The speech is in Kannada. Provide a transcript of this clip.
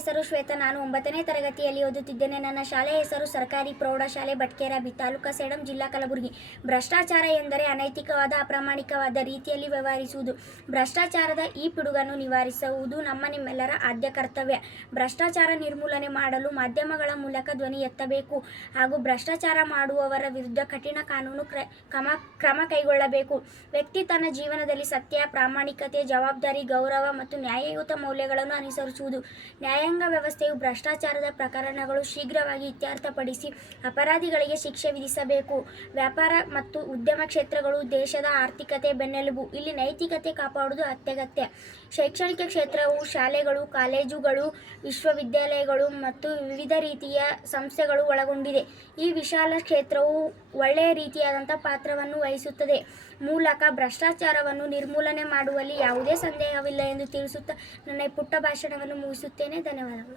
ಹೆಸರು ಶ್ವೇತಾ. ನಾನು 9ನೇ ತರಗತಿಯಲ್ಲಿ ಓದುತ್ತಿದ್ದೇನೆ. ನನ್ನ ಶಾಲೆಯ ಹೆಸರು ಸರ್ಕಾರಿ ಪ್ರೌಢಶಾಲೆ ಭಟ್ಕೇರಬಿ, ತಾಲೂಕಾ ಸೇಡಂ, ಜಿಲ್ಲಾ ಕಲಬುರಗಿ. ಭ್ರಷ್ಟಾಚಾರ ಎಂದರೆ ಅನೈತಿಕವಾದ, ಅಪ್ರಾಮಾಣಿಕವಾದ ರೀತಿಯಲ್ಲಿ ವ್ಯವಹರಿಸುವುದು. ಭ್ರಷ್ಟಾಚಾರದ ಈ ಪಿಡುಗನ್ನು ನಿವಾರಿಸುವುದು ನಿಮ್ಮೆಲ್ಲರ ಆದ್ಯ ಕರ್ತವ್ಯ. ಭ್ರಷ್ಟಾಚಾರ ನಿರ್ಮೂಲನೆ ಮಾಡಲು ಮಾಧ್ಯಮಗಳ ಮೂಲಕ ಧ್ವನಿ ಎತ್ತಬೇಕು ಹಾಗೂ ಭ್ರಷ್ಟಾಚಾರ ಮಾಡುವವರ ವಿರುದ್ಧ ಕಠಿಣ ಕಾನೂನು ಕ್ರಮ ಕೈಗೊಳ್ಳಬೇಕು. ವ್ಯಕ್ತಿ ತನ್ನ ಜೀವನದಲ್ಲಿ ಸತ್ಯ, ಪ್ರಾಮಾಣಿಕತೆ, ಜವಾಬ್ದಾರಿ, ಗೌರವ ಮತ್ತು ನ್ಯಾಯಯುತ ಮೌಲ್ಯಗಳನ್ನು ಅನುಸರಿಸುವುದು. ನ್ಯಾಯಾಂಗ ವ್ಯವಸ್ಥೆಯು ಭ್ರಷ್ಟಾಚಾರದ ಪ್ರಕರಣಗಳು ಶೀಘ್ರವಾಗಿ ಇತ್ಯರ್ಥಪಡಿಸಿ ಅಪರಾಧಿಗಳಿಗೆ ಶಿಕ್ಷೆ ವಿಧಿಸಬೇಕು. ವ್ಯಾಪಾರ ಮತ್ತು ಉದ್ಯಮ ಕ್ಷೇತ್ರಗಳು ದೇಶದ ಆರ್ಥಿಕತೆ ಬೆನ್ನೆಲುಬು. ಇಲ್ಲಿ ನೈತಿಕತೆ ಕಾಪಾಡುವುದು ಅತ್ಯಗತ್ಯ. ಶೈಕ್ಷಣಿಕ ಕ್ಷೇತ್ರವು ಶಾಲೆಗಳು, ಕಾಲೇಜುಗಳು, ವಿಶ್ವವಿದ್ಯಾಲಯಗಳು ಮತ್ತು ವಿವಿಧ ರೀತಿಯ ಸಂಸ್ಥೆಗಳು ಒಳಗೊಂಡಿದೆ. ಈ ವಿಶಾಲ ಕ್ಷೇತ್ರವು ಒಳ್ಳೆಯ ರೀತಿಯಾದಂಥ ಪಾತ್ರವನ್ನು ವಹಿಸುತ್ತದೆ ಮೂಲಕ ಭ್ರಷ್ಟಾಚಾರವನ್ನು ನಿರ್ಮೂಲನೆ ಮಾಡುವಲ್ಲಿ ಯಾವುದೇ ಸಂದೇಹವಿಲ್ಲ ಎಂದು ತಿಳಿಸುತ್ತಾ ನನ್ನ ಈ ಪುಟ್ಟ ಭಾಷಣವನ್ನು ಮುಗಿಸುತ್ತೇನೆ. ಧನ್ಯವಾದಗಳು.